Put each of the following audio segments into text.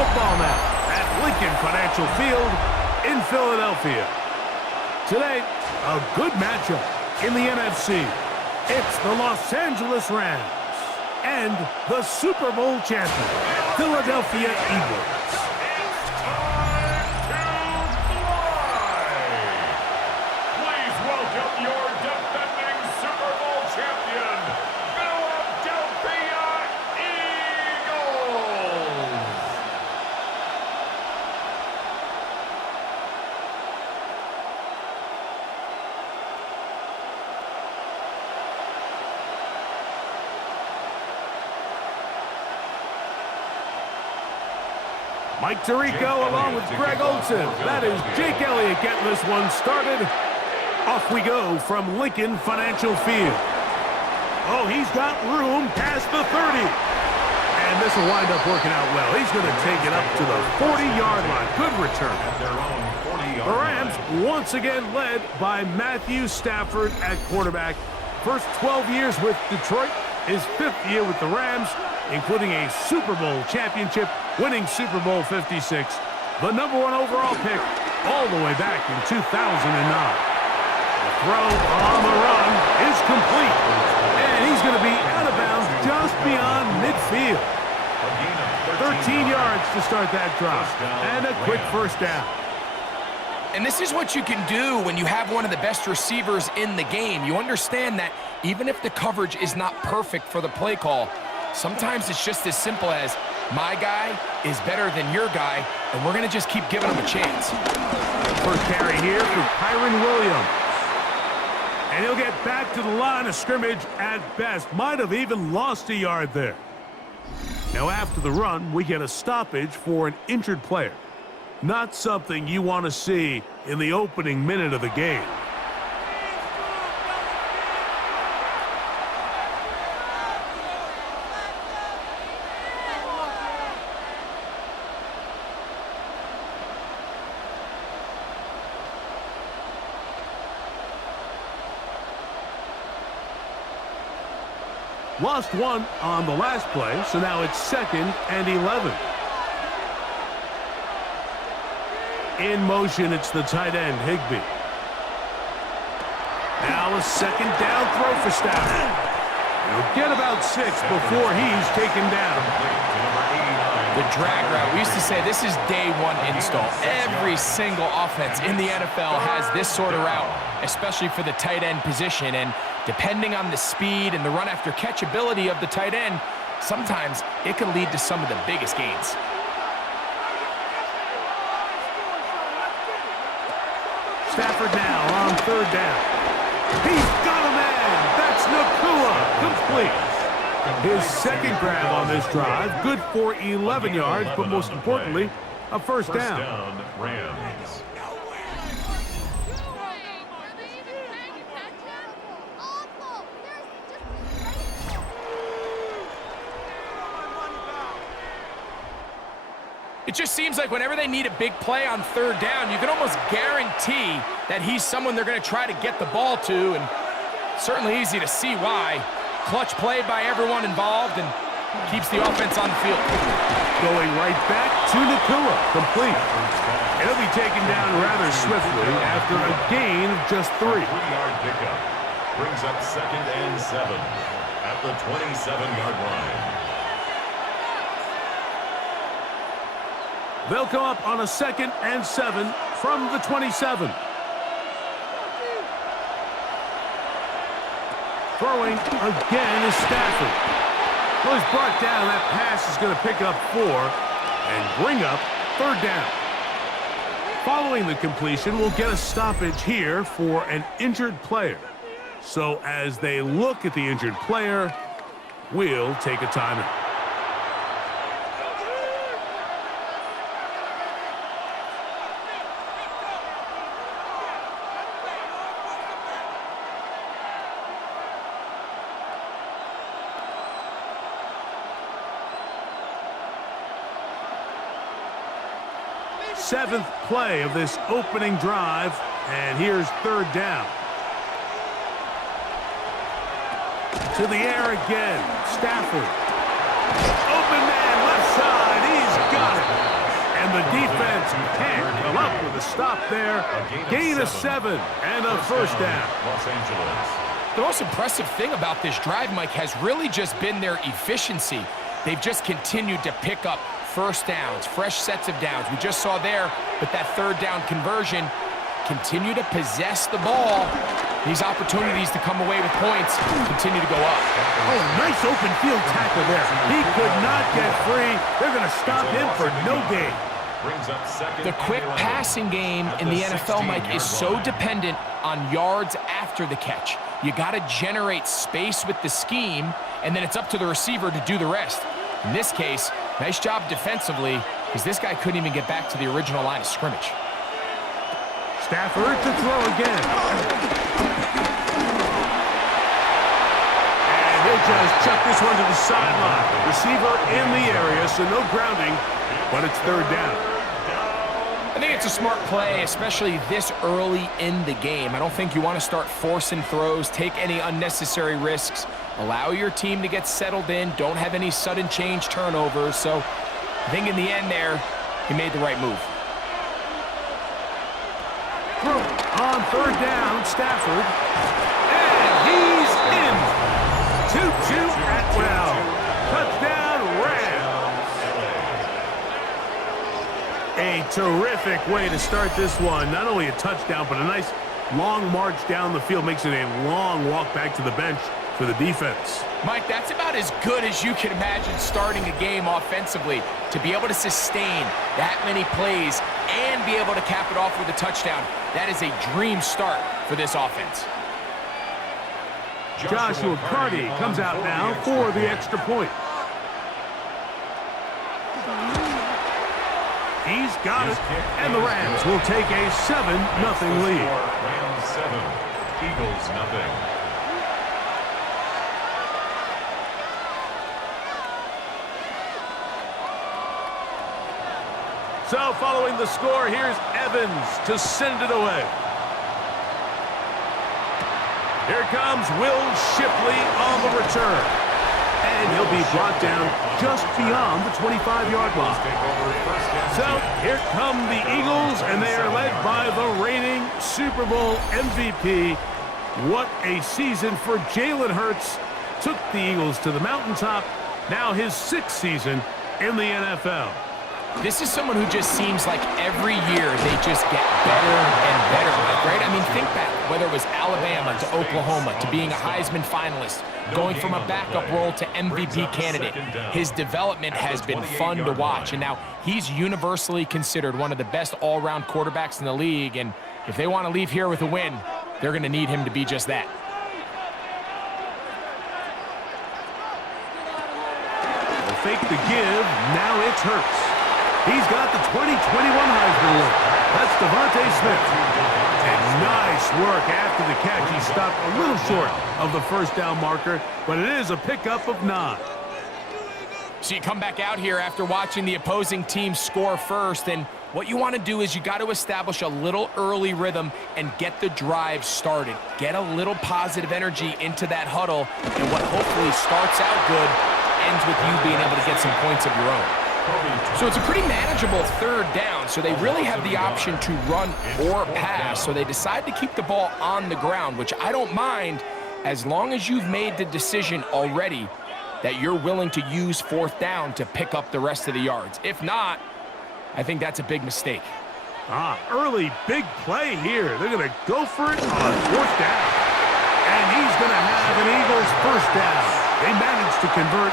football now at Lincoln Financial Field in Philadelphia. Today, a good matchup in the NFC. It's the Los Angeles Rams and the Super Bowl champion, Philadelphia Eagles. Mike Tirico along with Greg Olson. That is Jake Elliott getting this one started. Off we go from Lincoln Financial Field. Oh, he's got room past the 30. And this will wind up working out well. He's going to take it up to the 40-yard line. Good return. The Rams once again led by Matthew Stafford at quarterback. First 12 years with Detroit, his 5th year with the Rams, including a Super Bowl championship, winning Super Bowl 56, the #1 overall pick all the way back in 2009. The throw on the run is complete, and he's going to be out of bounds just beyond midfield. 13 yards to start that drive, and a quick first down. And this is what you can do when you have one of the best receivers in the game. You understand that even if the coverage is not perfect for the play call, sometimes it's just as simple as, my guy is better than your guy, and we're going to just keep giving him a chance. First carry here for Kyron Williams. And he'll get back to the line of scrimmage at best. Might have even lost a yard there. Now after the run, we get a stoppage for an injured player. Not something you want to see in the opening minute of the game. Lost one on the last play, so now it's 2nd and 11. In motion, it's the tight end, Higbee. Now a 2nd down throw for Stafford. He'll get about 6 before he's taken down. The drag route. We used to say this is day 1 install. Every single offense in the NFL has this sort of route, especially for the tight end position. And depending on the speed and the run after catch ability of the tight end, sometimes it can lead to some of the biggest gains. Stafford now on 3rd down. He's got a man. That's Nakua. Complete. His 2nd grab on this drive. Good for 11 yards, but most importantly, a first down. Rams. It just seems like whenever they need a big play on 3rd down, you can almost guarantee that he's someone they're going to try to get the ball to, and certainly easy to see why. Clutch play by everyone involved and keeps the offense on the field. Going right back to Nakua. Complete. He'll be taken down rather swiftly after a gain of just 3. 3-yard pickup brings up 2nd and 7 at the 27-yard line. They'll come up on a 2nd and 7 from the 27. Throwing again is Stafford. Well, he's brought down. That pass is going to pick up 4 and bring up 3rd down. Following the completion, we'll get a stoppage here for an injured player. So as they look at the injured player, we'll take a timeout. Seventh play of this opening drive, and here's 3rd down. To the air again, Stafford. Open man, left side, he's got it. And the defense can't come up with a stop there. Gain of 7 and a first down. Los Angeles. The most impressive thing about this drive, Mike, has really just been their efficiency. They've just continued to pick up first downs, fresh sets of downs. We just saw there with that third down conversion, continue to possess the ball. These opportunities to come away with points continue to go up. Oh, nice open field tackle there. He could not get free. They're going to stop him for no gain. The quick passing game in the NFL, Mike, is so dependent on yards after the catch. You got to generate space with the scheme, and then it's up to the receiver to do the rest. In this case, nice job defensively, because this guy couldn't even get back to the original line of scrimmage. Stafford to throw again. And he'll just chuck this one to the sideline. Receiver in the area, so no grounding, but it's third down. I think it's a smart play, especially this early in the game. I don't think you want to start forcing throws, take any unnecessary risks, allow your team to get settled in, don't have any sudden change turnovers. So I think in the end there, he made the right move. On third down, Stafford. And he's in. 2-2 Atwell. Touchdown, Rams. A terrific way to start this one. Not only a touchdown, but a nice long march down the field. Makes it a long walk back to the bench for the defense. Mike, that's about as good as you can imagine starting a game offensively. To be able to sustain that many plays and be able to cap it off with a touchdown, that is a dream start for this offense. Joshua Carty comes out now for the extra point. He's got it, and the Rams will take a 7-0 lead. Rams 7, Eagles 0. So following the score, here's Evans to send it away. Here comes Will Shipley on the return. And he'll be brought down just beyond the 25-yard line. So here come the Eagles, and they are led by the reigning Super Bowl MVP. What a season for Jalen Hurts. Took the Eagles to the mountaintop. Now his 6th season in the NFL. This is someone who just seems like every year they just get better and better, right? I mean, think back, whether it was Alabama to Oklahoma to being a Heisman finalist, going from a backup role to MVP candidate. His development has been fun to watch, and now he's universally considered one of the best all-around quarterbacks in the league, and if they want to leave here with a win, they're going to need him to be just that. They'll fake the give, now it's Hurts. He's got the 2021 Heisman win. That's Devontae Smith. And nice work after the catch. He stopped a little short of the first down marker, but it is a pickup of 9. So you come back out here after watching the opposing team score first, and what you want to do is you got to establish a little early rhythm and get the drive started. Get a little positive energy into that huddle, and what hopefully starts out good ends with you being able to get some points of your own. So it's a pretty manageable third down, so they really have the option to run or pass, so they decide to keep the ball on the ground, which I don't mind as long as you've made the decision already that you're willing to use fourth down to pick up the rest of the yards. If not, I think that's a big mistake. Early big play here. They're going to go for it on fourth down. And he's going to have an Eagles first down. They managed to convert.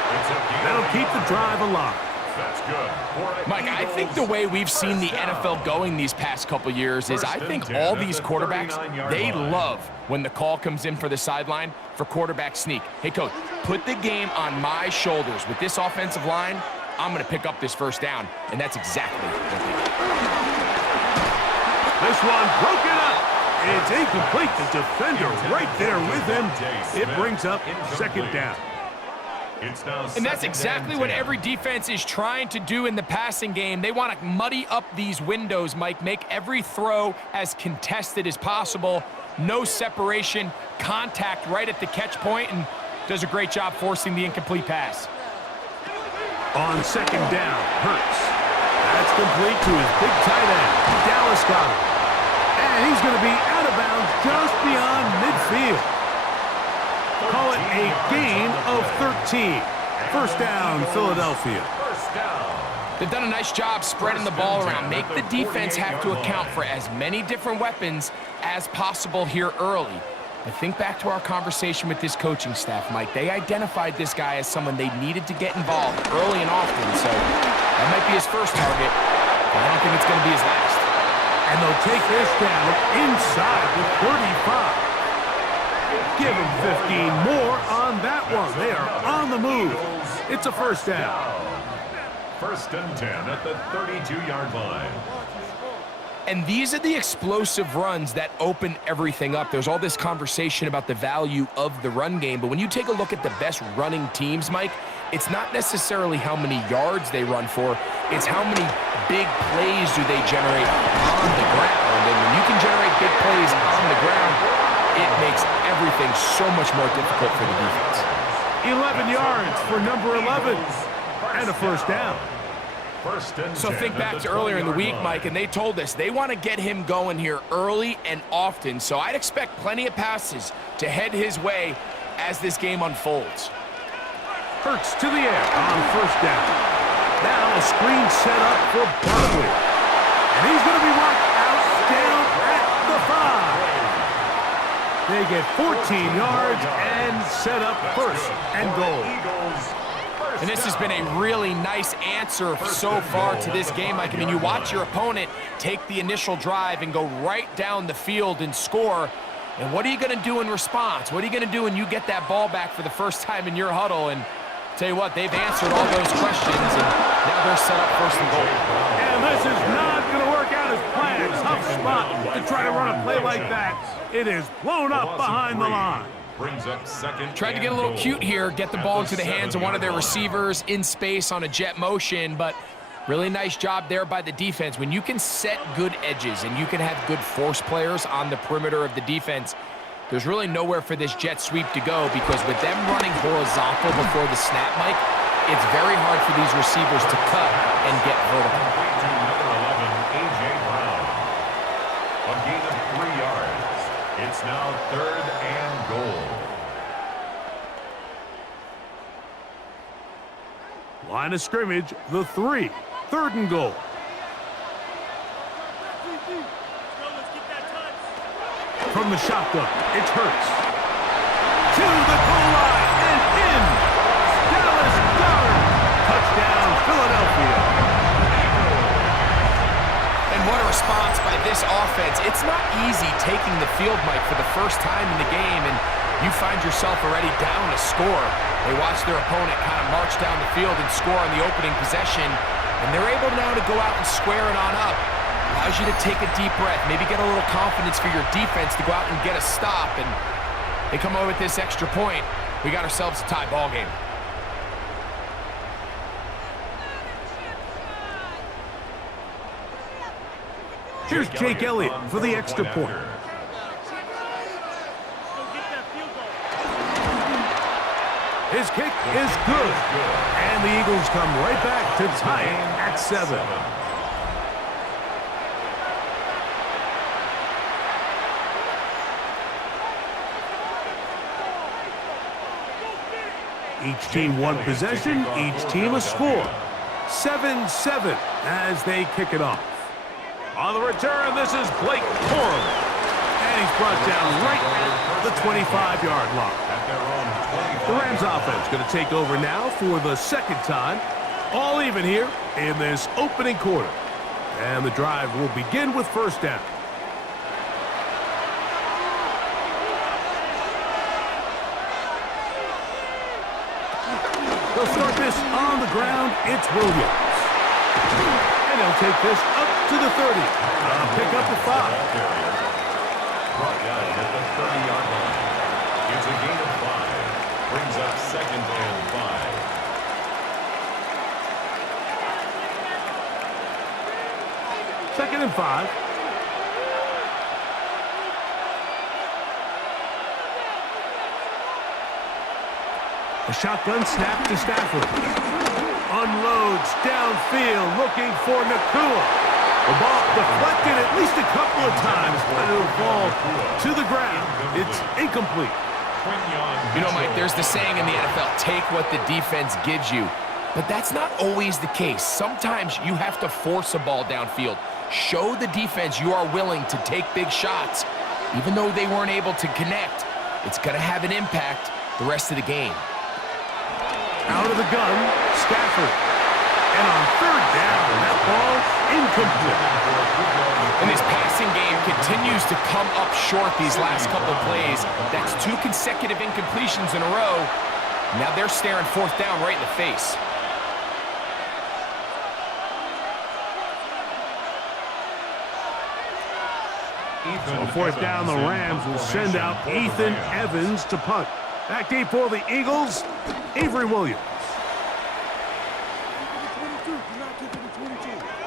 That'll keep the drive alive. That's good. Mike, I think the way we've seen the NFL going these past couple years is I think all these quarterbacks, they love when the call comes in for the sideline for quarterback sneak. Hey, coach, put the game on my shoulders. With this offensive line, I'm going to pick up this first down, and that's exactly what they did. This one broken up. It's incomplete. The defender right there with him. It brings up second down. And that's exactly what every defense is trying to do in the passing game. They want to muddy up these windows, Mike, make every throw as contested as possible. No separation, contact right at the catch point, and does a great job forcing the incomplete pass. On second down, Hurts. That's complete to his big tight end. Dallas got him. And he's going to be out of bounds just beyond midfield. Call it a gain of 13. First down, Philadelphia. First down. They've done a nice job spreading the ball around. Make the defense have to account for as many different weapons as possible here early. But think back to our conversation with this coaching staff, Mike. They identified this guy as someone they needed to get involved early and often. So that might be his first target, but I don't think it's going to be his last. And they'll take this down inside the 35. Give him 15 more on that one. They are on the move. It's a first down. First and 10 at the 32-yard line. And these are the explosive runs that open everything up. There's all this conversation about the value of the run game, but when you take a look at the best running teams, Mike, it's not necessarily how many yards they run for, it's how many big plays do they generate on the ground. And when you can generate big plays on the ground, it makes everything so much more difficult for the defense. 11 yards for number 11 and a first down. So think back to earlier in the week, Mike, and they told us they want to get him going here early and often. So I'd expect plenty of passes to head his way as this game unfolds. Hurts to the air on first down. Now a screen set up for Barkley. And he's going to be marked out down at the 5. They get 14 yards and set up first and goal. And this has been a really nice answer so far to this game, Mike. I mean, you watch your opponent take the initial drive and go right down the field and score. And what are you going to do in response? What are you going to do when you get that ball back for the first time in your huddle? And tell you what, they've answered all those questions, and now they're set up first and goal. And this is not going to work out as planned. Tough spot to try to run a play like that. It is blown up behind the line. Brings up second. Tried to get a little cute here, get the ball into the hands of one of their receivers in space on a jet motion, but really nice job there by the defense. When you can set good edges and you can have good force players on the perimeter of the defense, there's really nowhere for this jet sweep to go, because with them running horizontal before the snap, Mike, it's very hard for these receivers to cut and get vertical. To number 11, A.J. Brown. A gain of 3 yards. It's now third and goal. Line of scrimmage, the 3. Third and goal. From the shotgun, it's Hurts. To the goal line and in. Dallas Goddard. Touchdown, Philadelphia. And what a response by this offense. It's not easy taking the field, Mike, for the first time in the game, and you find yourself already down a score. They watch their opponent kind of march down the field and score on the opening possession, and they're able now to go out and square it on up. Allows you to take a deep breath, maybe get a little confidence for your defense to go out and get a stop, and they come over with this extra point. We got ourselves a tie ball game. Here's Jake Elliott for the extra point. His kick is good. And the Eagles come right back to tie it at 7. Each team one possession, each team a score. 7-7 as they kick it off. On the return, this is Blake Corum. And he's brought down right at the 25-yard line. The Rams offense going to take over now for the second time. All even here in this opening quarter. And the drive will begin with first down. They'll start this on the ground. It's Williams. And he'll take this up to the 30. Pick up the 5. Brought down at the 30-yard line. It's a gain of 5. Brings up second and 5. Second and 5. A shotgun snap to Stafford. Unloads Loads downfield looking for Nakua. The ball deflected at least a couple of times, but it'll fall to the ground. It's incomplete. You know, Mike, there's the saying in the NFL, take what the defense gives you. But that's not always the case. Sometimes you have to force a ball downfield. Show the defense you are willing to take big shots. Even though they weren't able to connect, it's going to have an impact the rest of the game. Out of the gun, Stafford. And on third down, that ball incomplete. And this passing game continues to come up short these last couple plays. That's 2 consecutive incompletions in a row. Now they're staring fourth down right in the face. On fourth down, the Rams will send out Ethan Evans to punt. Back deep for the Eagles, Avery Williams.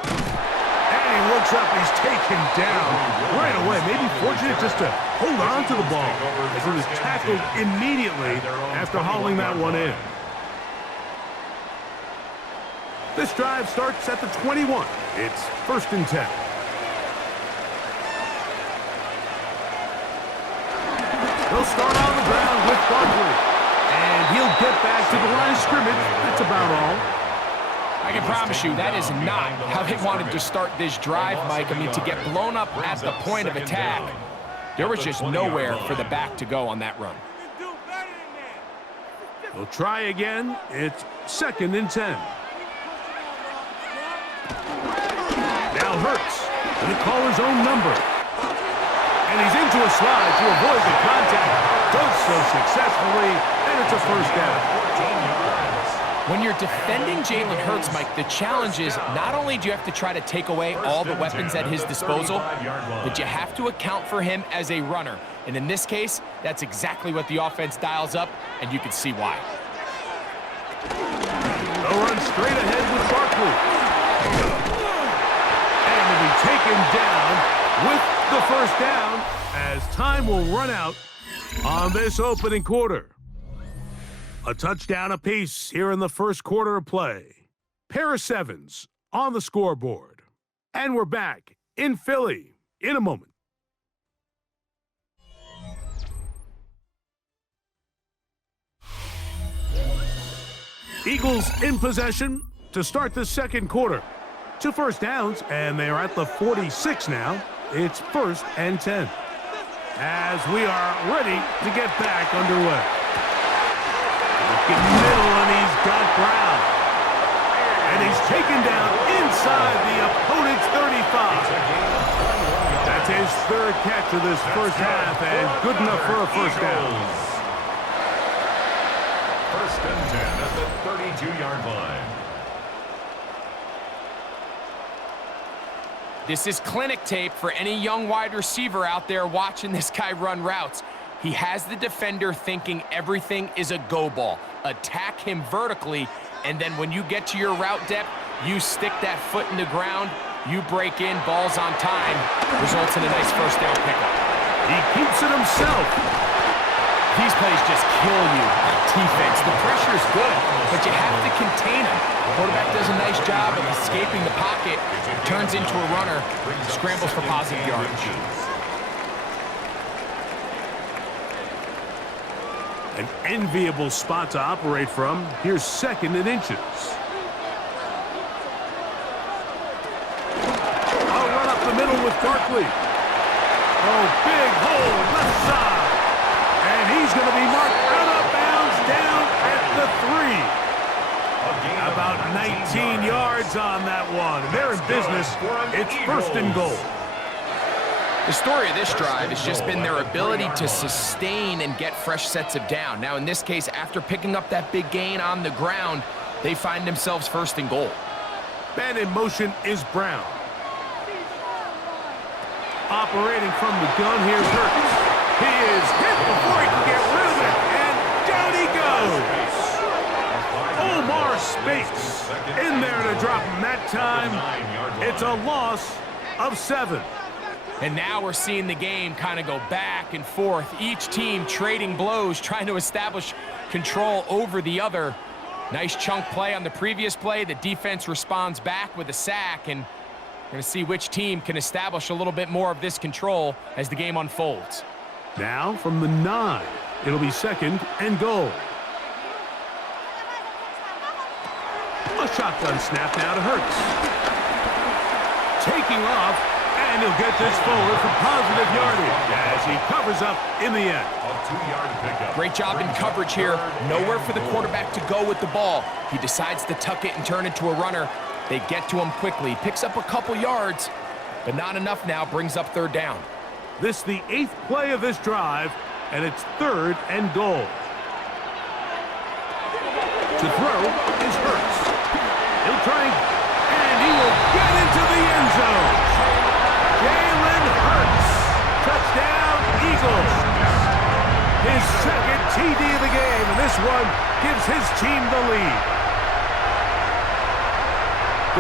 And he looks up, he's taken down right away. Maybe fortunate just to hold on to the ball as he was tackled immediately after hauling that one in. This drive starts at the 21. It's 1st and 10. He'll start on the ground with Barkley. And he'll get back to the line of scrimmage. That's about all. I can promise you that is not how they wanted to start this drive, Mike. I mean, to get blown up at the point of attack, there was just nowhere for the back to go on that run. They'll try again. It's 2nd and 10. Now Hurts. Going to call his own number. And he's into a slide to avoid the contact. Does so successfully, and it's a 1st down. When you're defending Jalen Hurts, Mike, the challenge is not only do you have to try to take away all the weapons at his disposal, but you have to account for him as a runner. And in this case, that's exactly what the offense dials up, and you can see why. They'll run straight ahead with Barkley. And will be taken down with the 1st down as time will run out on this opening quarter. A touchdown apiece here in the 1st quarter of play. Pair of 7s on the scoreboard. And we're back in Philly in a moment. Eagles in possession to start the 2nd quarter. 2 first downs, and they are at the 46 now. It's 1st and 10. As we are ready to get back underway. Looking middle, and he's got Brown. And he's taken down inside the opponent's 35. That's his 3rd catch of this 1st half, and good enough for a 1st down. 1st and 10 at the 32-yard line. This is clinic tape for any young wide receiver out there watching this guy run routes. He has the defender thinking everything is a go ball. Attack him vertically, and then when you get to your route depth, you stick that foot in the ground, you break in, balls on time, results in a nice 1st down pickup. He keeps it himself. These plays just kill you on defense. The pressure is good, but you have to contain him. The quarterback does a nice job of escaping the pocket, turns into a runner, scrambles for positive yardage. An enviable spot to operate from. Here's 2nd and inches. I'll run up the middle with Barkley. Oh, big hole, left side. And he's going to be marked out of bounds down at the 3. About 19 yards on that one. They're in business. It's 1st and goal. The story of this drive has just been their ability to sustain and get fresh sets of down. Now, in this case, after picking up that big gain on the ground, they find themselves 1st and goal. Man in motion is Brown. Operating from the gun, here's Hurts. He is hit before he can get rid of it, and down he goes. Omar Speights in there to drop him that time. It's a loss of 7. And now we're seeing the game kind of go back and forth. Each team trading blows, trying to establish control over the other. Nice chunk play on the previous play. The defense responds back with a sack, and we're going to see which team can establish a little bit more of this control as the game unfolds. Now from the 9, it'll be second and goal. A shotgun snap now to Hurts. Taking off, and he'll get this forward for positive yardage as he covers up in the end. A 2-yard pickup. Great job in coverage here. Nowhere for the quarterback to go with the ball. He decides to tuck it and turn it to a runner. They get to him quickly. Picks up a couple yards, but not enough now. Brings up third down. This the 8th play of this drive, and it's third and goal. To throw is Hurts. He'll try, and he will get into the end zone. Jalen Hurts. Touchdown, Eagles. His second TD of the game, and this one gives his team the lead.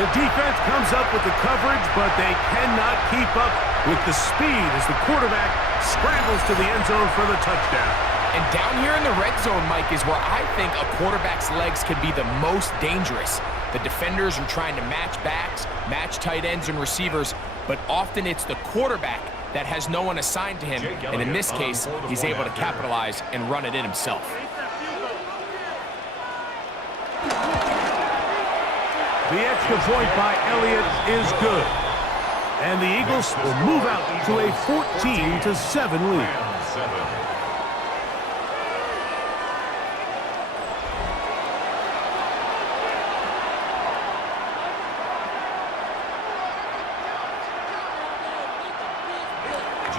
The defense comes up with the coverage, but they cannot keep up with the speed as the quarterback scrambles to the end zone for the touchdown. And down here in the red zone, Mike, is where I think a quarterback's legs can be the most dangerous. The defenders are trying to match backs, match tight ends and receivers, but often it's the quarterback that has no one assigned to him, and in this case, he's able to capitalize and run it in himself. The extra point by Elliott is good. And the Eagles will move out to a 14-7 lead.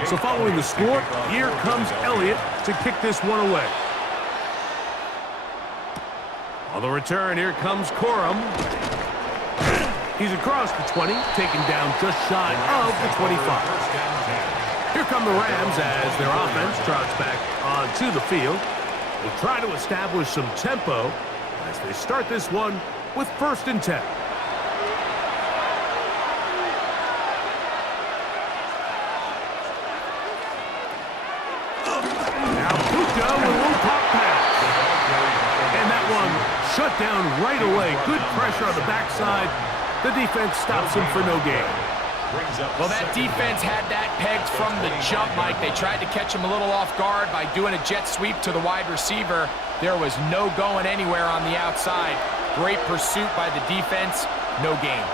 So following the score, here comes Elliott to kick this one away. On the return, here comes Corum. He's across the 20, taken down just shy of the 25. Here come the Rams as their offense trots back onto the field. They try to establish some tempo as they start this one with 1st and 10. Now Puka with a little pop pass. And that one shut down right away. Good pressure on the backside. The defense stops him for no gain. Well, that defense had that pegged from the jump, Mike. They tried to catch him a little off guard by doing a jet sweep to the wide receiver. There was no going anywhere on the outside. Great pursuit by the defense. No gain.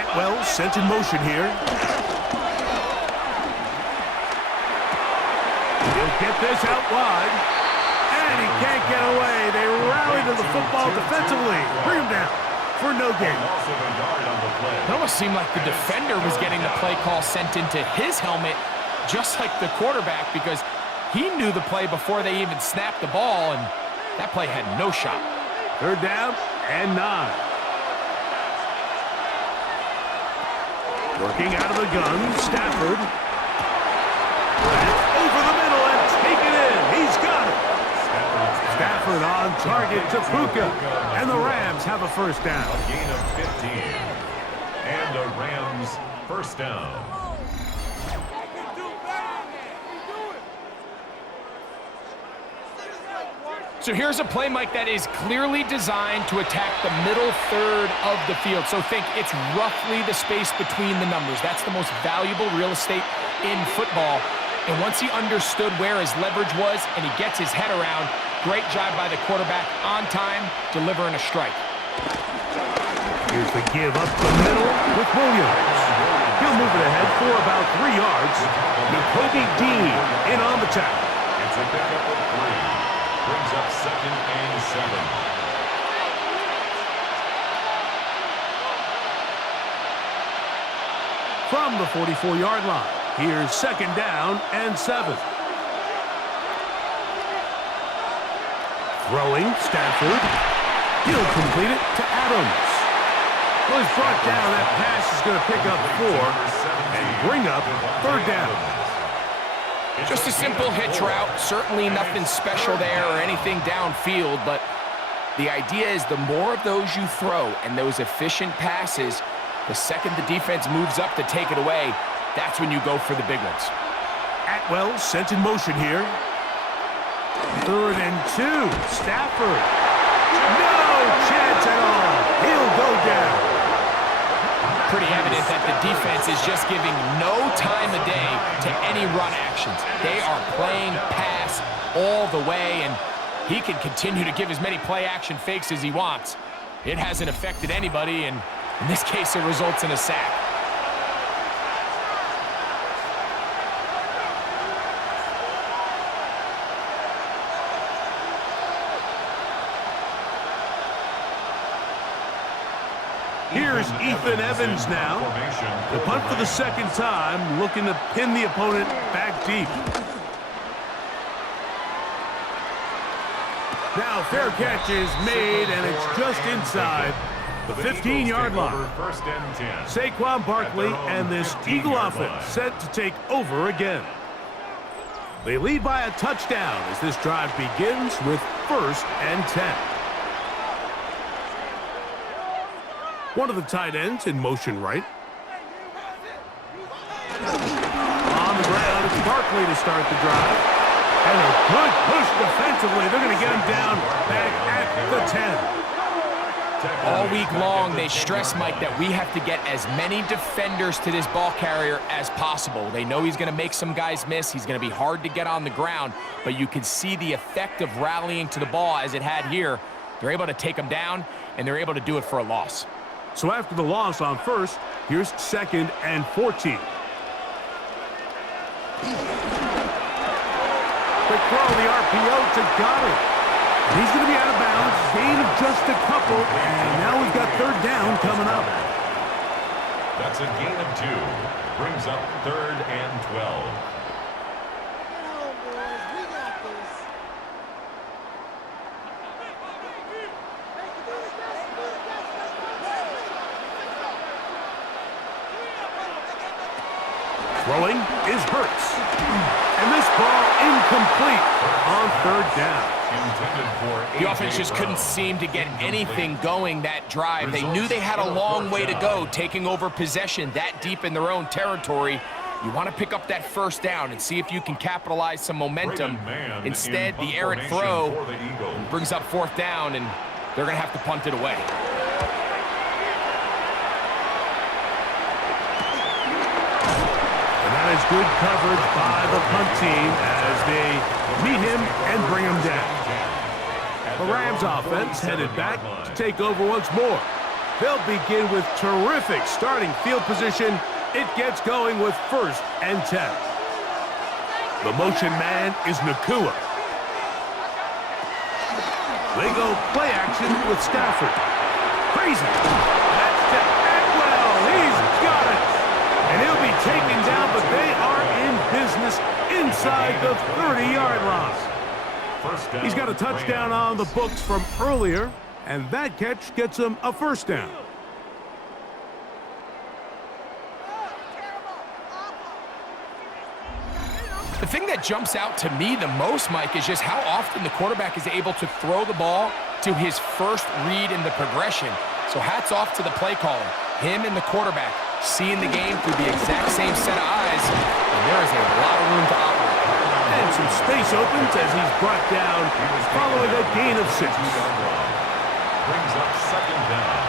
Atwell sent in motion here. He'll get this out wide. And he can't get away. They rally to the football defensively. Bring him down for no gain. It almost seemed like the defender was getting the play call sent into his helmet, just like the quarterback, because he knew the play before they even snapped the ball, and that play had no shot. Third down and 9. Working out of the gun, Stafford. Over the middle and take it in. He's got it. Stafford on target to Puka. And the Rams have a first down. A gain of 15. And the Rams first down. So here's a play, Mike, that is clearly designed to attack the middle third of the field. So think it's roughly the space between the numbers. That's the most valuable real estate in football. And once he understood where his leverage was and he gets his head around, great job by the quarterback on time, delivering a strike. Here's the give up the middle with Williams. He'll move it ahead for about 3 yards. Nakobe Dean in on the tackle. It's a pickup of 3. Brings up 2nd and 7. From the 44-yard line, here's 2nd down and 7. Throwing, Stafford. He'll complete it to Adams. Well, he's brought down. That pass is going to pick up 4 and bring up 3rd down. Just a simple hitch route. Certainly nothing special there or anything downfield, but the idea is the more of those you throw and those efficient passes, the second the defense moves up to take it away, that's when you go for the big ones. Atwell sent in motion here. 3rd and 2. Stafford. No chance at all. He'll go down. Pretty evident that the defense is just giving no time of day to any run actions. They are playing pass all the way, and he can continue to give as many play-action fakes as he wants. It hasn't affected anybody, and in this case, it results in a sack. Here's Ethan Evans now. The punt for the second time, looking to pin the opponent back deep. Now fair catch is made, and it's just inside the 15-yard line. First and 10. Saquon Barkley and this Eagle offense set to take over again. They lead by a touchdown as this drive begins with 1st and 10. One of the tight ends in motion right. On the ground, it's Barkley to start the drive. And a good push defensively. They're going to get him down back at the 10. All week long, they stress, Mike, that we have to get as many defenders to this ball carrier as possible. They know he's going to make some guys miss. He's going to be hard to get on the ground. But you can see the effect of rallying to the ball as it had here. They're able to take him down, and they're able to do it for a loss. So after the loss on 1st, here's 2nd and 14. Quick throw, the RPO to Goddard. He's going to be out of bounds, gain of just a couple, and now we've got 3rd down coming up. That's a gain of 2. Brings up 3rd and 12. Throwing is Hurts. And this ball incomplete on 3rd down. The offense just couldn't seem to get anything going that drive. They knew they had a long way to go, taking over possession that deep in their own territory. You want to pick up that 1st down and see if you can capitalize some momentum. Instead, the errant throw brings up 4th down, and they're going to have to punt it away. That is good coverage by the punt team as they meet him and bring him down. The Rams offense headed back to take over once more. They'll begin with terrific starting field position. It gets going with 1st and 10. The motion man is Nakua. They go play action with Stafford. Crazy. That's to Atwell. He's got it. And he'll be taken down, but they are in business inside the 30-yard line. He's got a touchdown on the books from earlier, and that catch gets him a 1st down. The thing that jumps out to me the most, Mike, is just how often the quarterback is able to throw the ball to his first read in the progression. So hats off to the play caller, him and the quarterback, seeing the game through the exact same set of eyes, and there is a lot of room to operate. And some space opens as he's brought down following a gain of 6. Brings up 2nd down.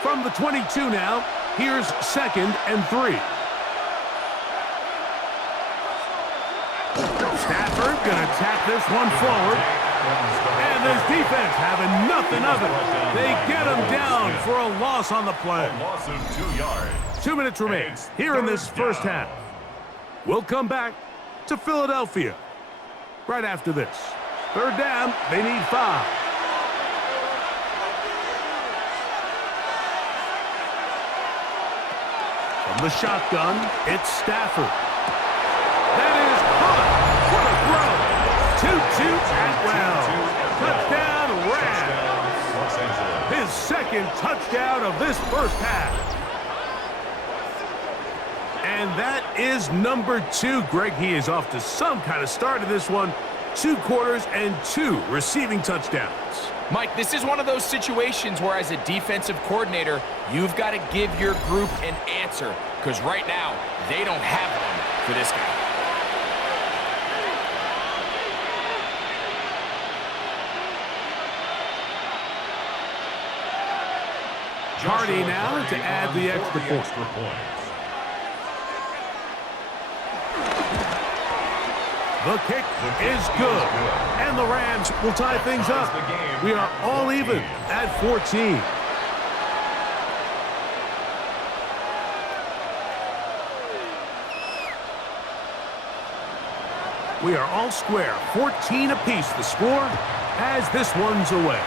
From the 22 now, here's 2nd and 3. Stafford gonna tap this one forward. And this defense having nothing of it. They get him down for a loss on the play. A loss of 2 yards. 2 minutes remain here in this 1st half. We'll come back to Philadelphia right after this. 3rd down, they need 5. From the shotgun, it's Stafford. That is caught. What a throw. 2-2 Atwell. Touchdown, Rams. His 2nd touchdown of this 1st half. And that is number 2. Greg, he is off to some kind of start of this one. 2 quarters and 2 receiving touchdowns. Mike, this is one of those situations where as a defensive coordinator, you've got to give your group an answer, because right now, they don't have one. for this guy. Hardy now to add the extra point. The kick is good. And the Rams will tie things up. We are all even at 14. We are all square. 14 apiece the score as this one's away.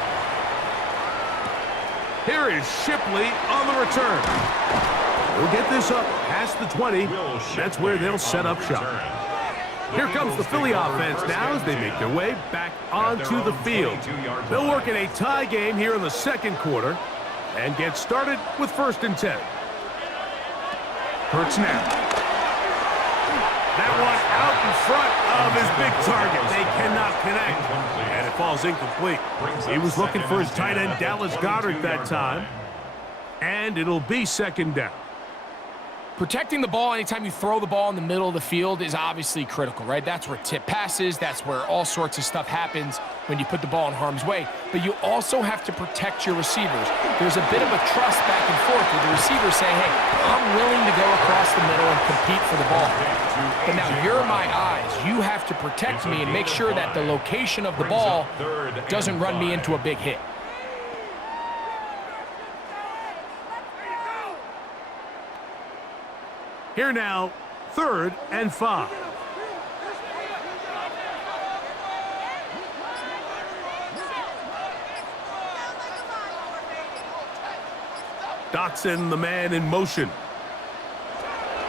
Here is Shipley on the return. We'll get this up past the 20. That's where they'll set up shop. Here comes the Philly offense now as they make their way back onto the field. They'll work in a tie game here in the second quarter and get started with 1st and 10. Hurts now. That one out in front of his big target. They cannot connect, and it falls incomplete. He was looking for his tight end, Dallas Goedert, that time, and it'll be 2nd down. Protecting the ball anytime you throw the ball in the middle of the field is obviously critical, right? That's where tip passes, that's where all sorts of stuff happens when you put the ball in harm's way. But you also have to protect your receivers. There's a bit of a trust back and forth with the receivers saying, hey, I'm willing to go across the middle and compete for the ball. But now you're my eyes. You have to protect me and make sure that the location of the ball doesn't run me into a big hit. Here now, 3rd and 5. Dotson, the man in motion.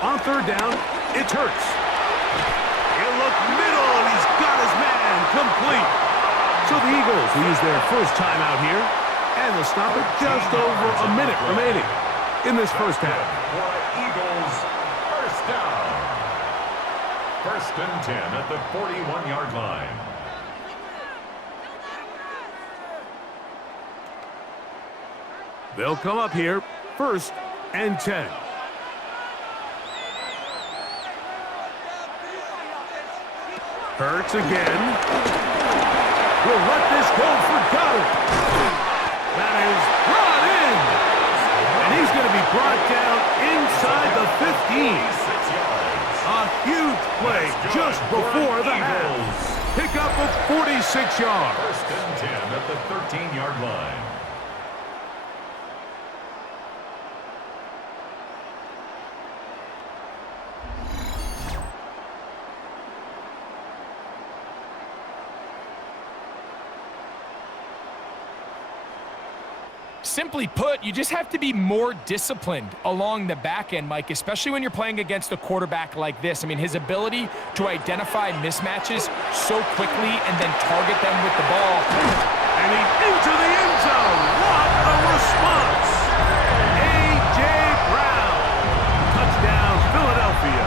On 3rd down, it's Hurts. He'll look middle, and he's got his man complete. So the Eagles will use their first time out here, and they'll stop it just over a minute remaining in this first half. Eagles. Down. 1st and 10 at the 41-yard line. They'll come up here, 1st and 10. Hurts again. We'll let this go for Goedert. That is brought in. And he's going to be brought down inside the 15. A huge play just before the half. Pick up of 46 yards. 1st and 10 at the 13-yard line. Simply put, you just have to be more disciplined along the back end, Mike, especially when you're playing against a quarterback like this. I mean, his ability to identify mismatches so quickly and then target them with the ball. And he's into the end zone. What a response. A.J. Brown. Touchdown, Philadelphia.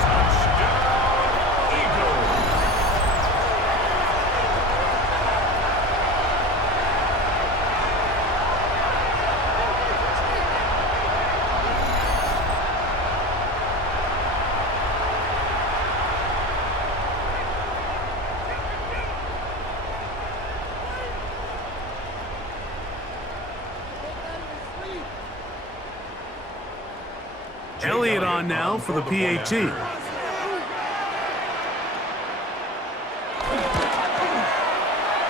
Elliott on now for the PAT.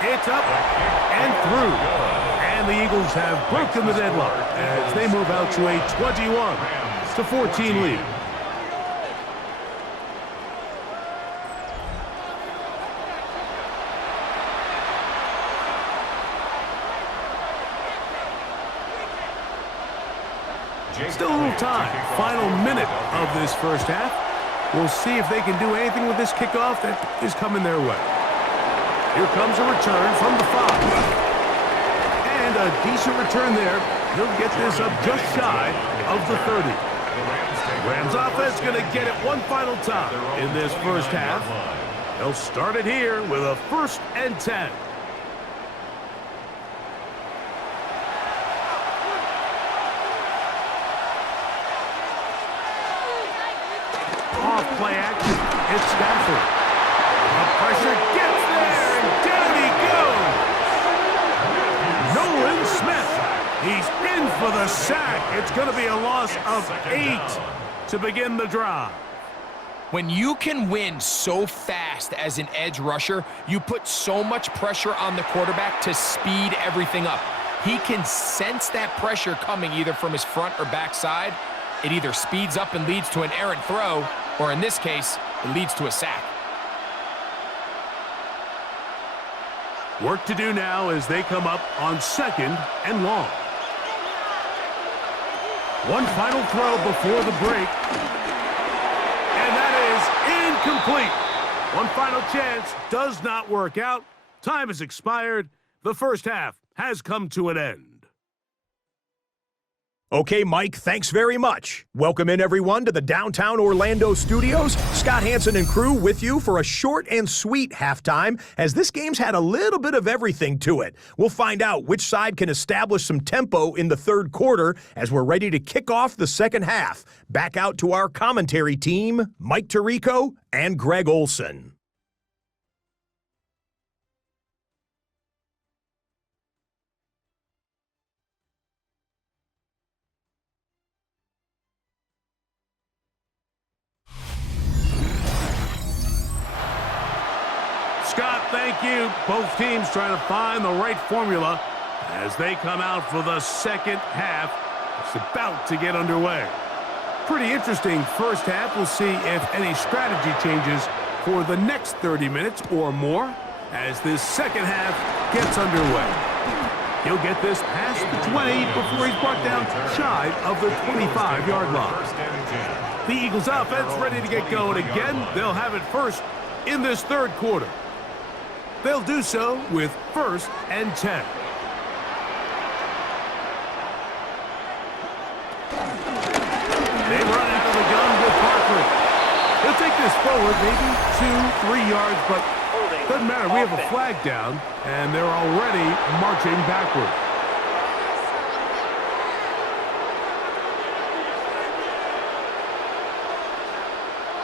It's up and through. And the Eagles have broken the deadlock as they move out to a 21-14 lead. Still a little time. Final minute of this first half. We'll see if they can do anything with this kickoff that is coming their way. Here comes a return from the 5. And a decent return there. He'll get this up just shy of the 30. Rams offense going to get it one final time in this first half. They'll start it here with a 1st and 10. Play action, be a loss of 8 to begin the drive. When you can win so fast as an edge rusher, you put so much pressure on the quarterback to speed everything up. He can sense that pressure coming either from his front or back side. It either speeds up and leads to an errant throw, or in this case, it leads to a sack. Work to do now as they come up on 2nd and long. One final throw before the break. And that is incomplete. One final chance does not work out. Time has expired. The first half has come to an end. Okay, Mike, thanks very much. Welcome in, everyone, to the downtown Orlando studios. Scott Hansen and crew with you for a short and sweet halftime, as this game's had a little bit of everything to it. We'll find out which side can establish some tempo in the third quarter as we're ready to kick off the second half. Back out to our commentary team, Mike Tirico and Greg Olson. Scott, thank you. Both teams trying to find the right formula as they come out for the second half. It's about to get underway. Pretty interesting first half. We'll see if any strategy changes for the next 30 minutes or more as this second half gets underway. He'll get this past the 20 before he's brought down shy of the 25-yard line. The Eagles offense ready to get going again. They'll have it first in this third quarter. They'll do so with 1st and 10. They run into the gun with Barkley. He'll take this forward, maybe 2-3 yards, but doesn't matter. We have a flag down, and they're already marching backward.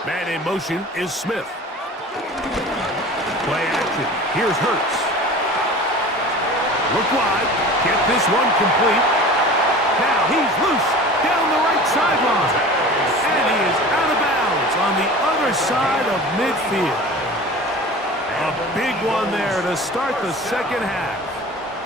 Man in motion is Smith. Play action. Here's Hurts. Look wide. Get this one complete. Now he's loose down the right sideline. And he is out of bounds on the other side of midfield. A big one there to start the second half.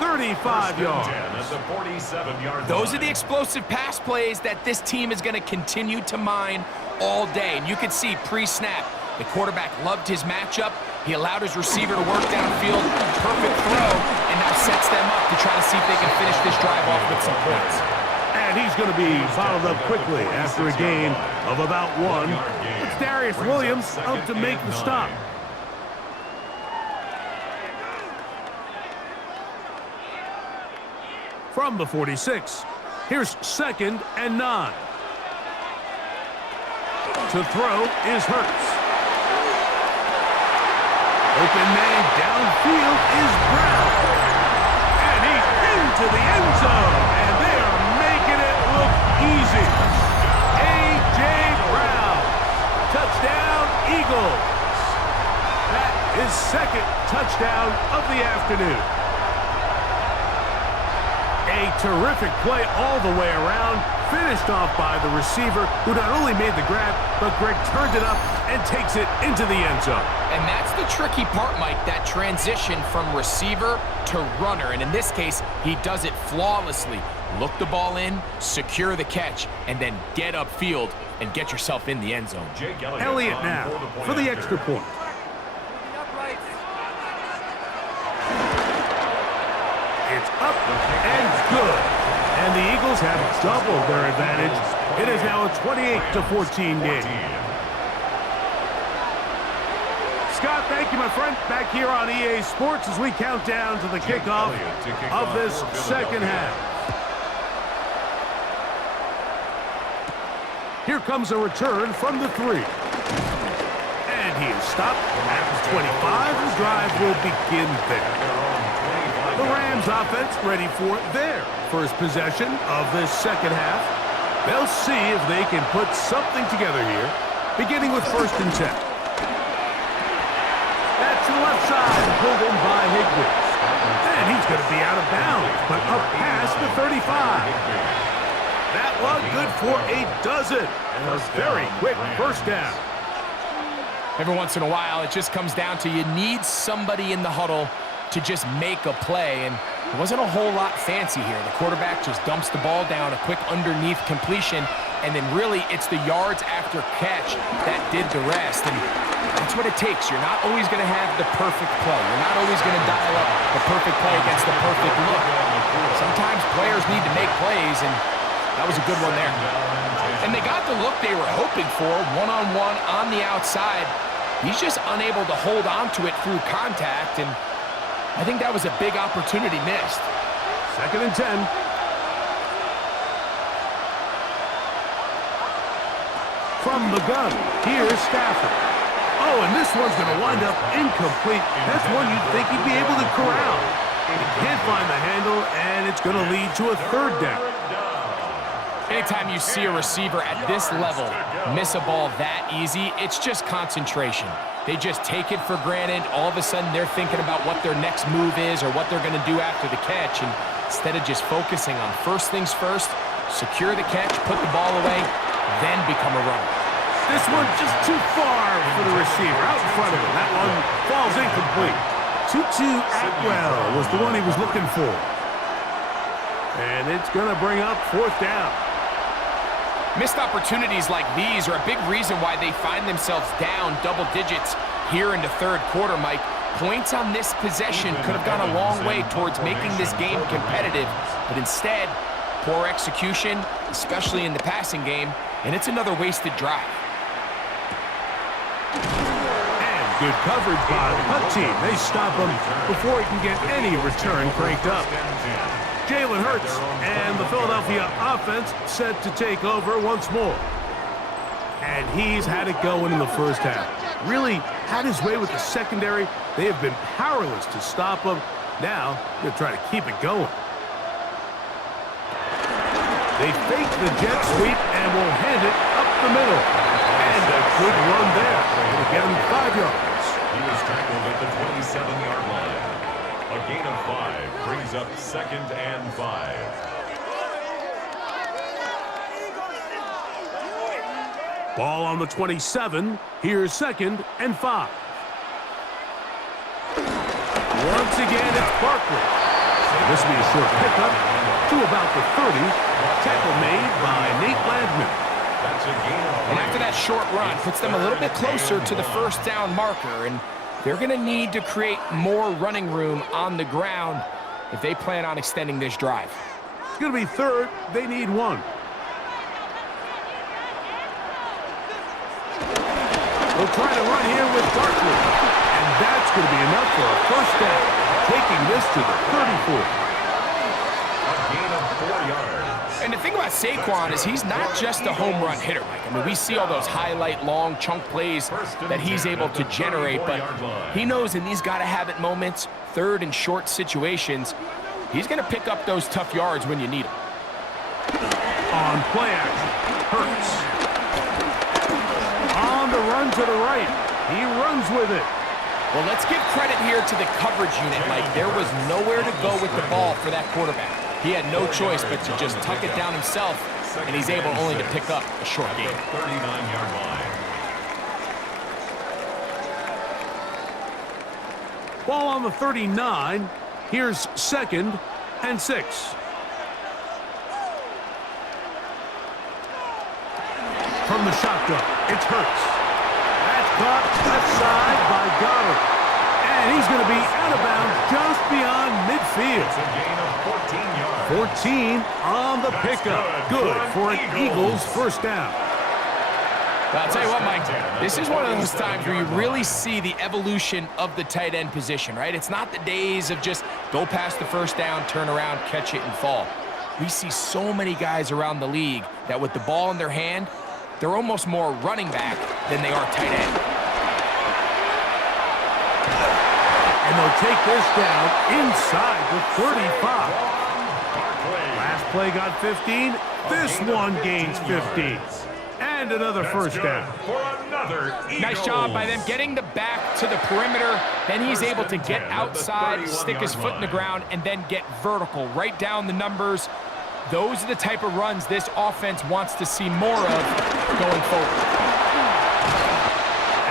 35 yards. Those are the explosive pass plays that this team is going to continue to mine all day. And you can see pre-snap, the quarterback loved his matchup. He allowed his receiver to work downfield. Perfect throw, and now sets them up to try to see if they can finish this drive off with some points. And he's going to be followed up quickly after a gain of about 1. It's Darius Williams up to make the stop. From the 46, here's 2nd and 9. To throw is Hurts. Open man downfield is Brown. And he's into the end zone. And they are making it look easy. A.J. Brown. Touchdown, Eagles. That is 2nd touchdown of the afternoon. A terrific play all the way around, finished off by the receiver, who not only made the grab, but Greg turned it up and takes it into the end zone. And that's the tricky part, Mike, that transition from receiver to runner. And in this case, he does it flawlessly. Look the ball in, secure the catch, and then get upfield and get yourself in the end zone. Elliott now for the extra point. It's up and good. And the Eagles have doubled their advantage. It is now a 28-14 game. Scott, thank you, my friend. Back here on EA Sports as we count down to the kickoff of this second half. Here comes a return from the 3. And he is stopped at the 25. The drive will begin there. The Rams offense ready for their first possession of this second half. They'll see if they can put something together here, beginning with 1st and 10. That's the left side, pulled in by Higbee. And he's going to be out of bounds, but up past the 35. That one good for a dozen. And a very quick first down. Every once in a while, it just comes down to you need somebody in the huddle to just make a play, and it wasn't a whole lot fancy here. The quarterback just dumps the ball down, a quick underneath completion, and then really it's the yards after catch that did the rest, and that's what it takes. You're not always going to have the perfect play. You're not always going to dial up the perfect play against the perfect look. Sometimes players need to make plays, and that was a good one there. And they got the look they were hoping for, one-on-one on the outside. He's just unable to hold on to it through contact, and I think that was a big opportunity missed. 2nd and 10. From the gun, here's Stafford. Oh, and this one's going to wind up incomplete. That's one you'd think he'd be able to corral. He can't find the handle, and it's going to lead to a 3rd down. Anytime you see a receiver at this level miss a ball that easy, it's just concentration. They just take it for granted. All of a sudden, they're thinking about what their next move is or what they're going to do after the catch. And instead of just focusing on first things first, secure the catch, put the ball away, then become a runner. This one just too far for the receiver. Out in front of him. That one falls incomplete. Tutu Atwell was the one he was looking for. And it's going to bring up 4th down. Missed opportunities like these are a big reason why they find themselves down double digits here in the 3rd quarter, Mike. Points on this possession could have gone a long way towards making this game competitive, but instead, poor execution, especially in the passing game, and it's another wasted drive. And good coverage by the punt team. They stop him before he can get any return cranked up. Jalen Hurts and the Philadelphia offense set to take over once more. And he's had it going in the first half. Really had his way with the secondary. They have been powerless to stop him. Now they're trying to keep it going. They fake the jet sweep and will hand it up the middle. And a good run there. It'll get him 5 yards. He was tackled at the 27-yard line. A gain of 5 brings up 2nd and 5. Ball on the 27. Here's 2nd and 5. Once again, it's Barkley. This will be a short pickup to about the 30. Tackle made by Nate Landman. That's a gain of 3. And after that short run, puts them a little bit closer to the 1st down marker, and they're going to need to create more running room on the ground if they plan on extending this drive. It's going to be 3rd. They need 1. They'll try to run here with Barkley. And that's going to be enough for a 1st down. Taking this to the 34. A gain of 4 yards. And the thing about Saquon is he's not just a home run hitter, Mike. I mean, we see all those highlight long chunk plays that he's able to generate, but he knows in these gotta-have-it moments, 3rd and short situations, he's going to pick up those tough yards when you need them. On play action, Hurts. On the run to the right. He runs with it. Well, let's give credit here to the coverage unit, Mike. There was nowhere to go with the ball for that quarterback. He had no choice but to just tuck it down himself, and he's able only to pick up a short gain. 39-yard line. Ball on the 39. Here's 2nd and 6. From the shotgun, it's Hurts. That's caught left side by Goddard. And he's going to be out of bounds just beyond midfield. It's a gain of 14 yards. 14 on the pickup. Good for an Eagles 1st down. Well, I'll tell you what, Mike, this is one of those times where you really see the evolution of the tight end position, right? It's not the days of just go past the 1st down, turn around, catch it, and fall. We see so many guys around the league that with the ball in their hand, they're almost more running back than they are tight end. And they'll take this down inside the 35. Last play got 15. This one gains 15. And another 1st down. Nice job by them getting the back to the perimeter. Then he's able to get outside, stick his foot in the ground, and then get vertical right down the numbers. Those are the type of runs this offense wants to see more of going forward.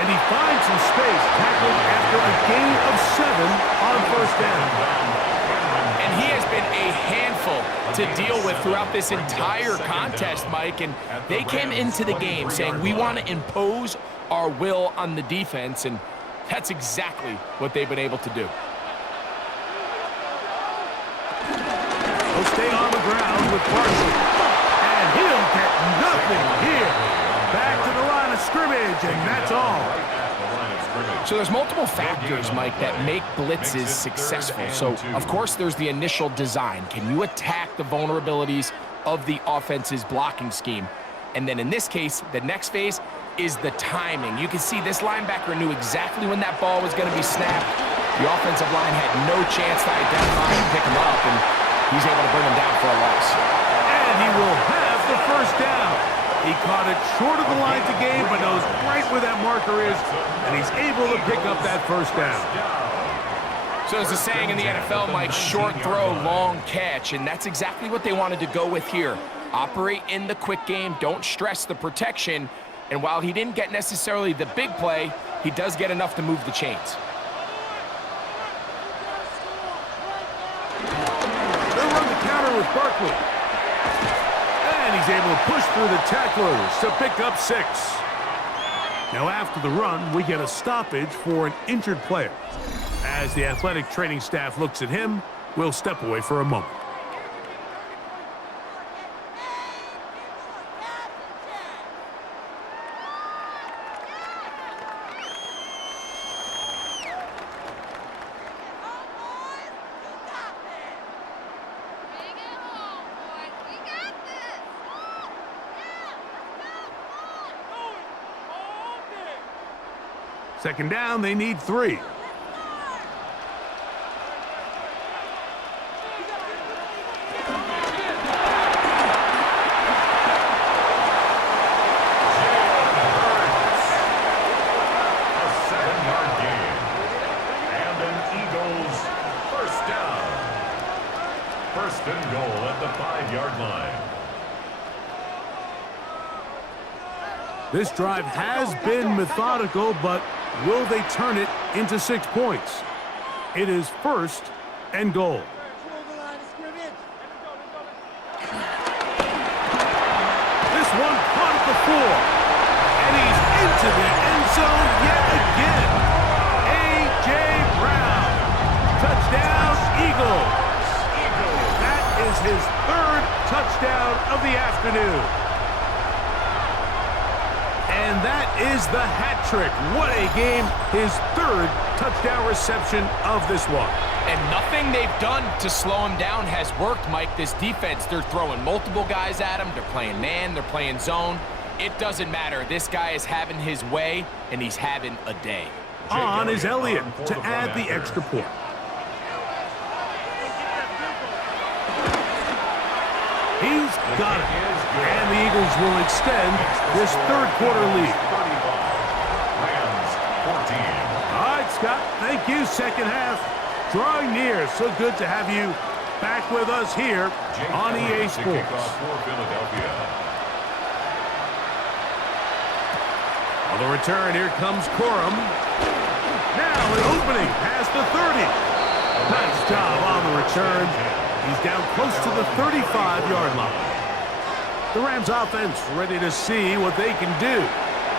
And he finds some space, tackled after a gain of 7 on first down. And he has been a handful to deal with throughout this entire contest, Mike. And they came into the game saying, we want to impose our will on the defense, and that's exactly what they've been able to do. He'll stay on the ground with Barkley. And he'll get nothing here. Back to the line of scrimmage, and that's all. So there's multiple factors, Mike, that make blitzes successful. So, of course, there's the initial design. Can you attack the vulnerabilities of the offense's blocking scheme? And then in this case, the next phase is the timing. You can see this linebacker knew exactly when that ball was going to be snapped. The offensive line had no chance to identify and pick him up, and he's able to bring him down for a loss. And he will have the first down. He caught it short of the line to gain, but knows right where that marker is, and he's able to pick up that first down. So there's a saying in the NFL, Mike, short throw, long catch, and that's exactly what they wanted to go with here. Operate in the quick game, don't stress the protection, and while he didn't get necessarily the big play, he does get enough to move the chains. They'll run the counter with Barkley. And he's able to push through the tacklers to pick up 6. Now after the run, we get a stoppage for an injured player. As the athletic training staff looks at him, we'll step away for a moment. Second down, they need 3. First and goal at the 5-yard line. This drive has been methodical, but will they turn it into 6 points? It is first and goal. This one caught at the 4, and he's into the end zone yet again. A.J. Brown, touchdown Eagles. That is his 3rd touchdown of the afternoon. And that is the hat trick. What a game. His 3rd touchdown reception of this one. And nothing they've done to slow him down has worked, Mike. This defense, they're throwing multiple guys at him. They're playing man. They're playing zone. It doesn't matter. This guy is having his way, and he's having a day. On is Elliott to add the extra point. He's got it. And the Eagles will extend this 3rd quarter lead. Rams 14. All right, Scott, thank you. Second half drawing near. So good to have you back with us here on EA Sports. On the return, here comes Corum. Now an opening past the 30. Nice job on the return. He's down close to the 35-yard line. The Rams offense ready to see what they can do.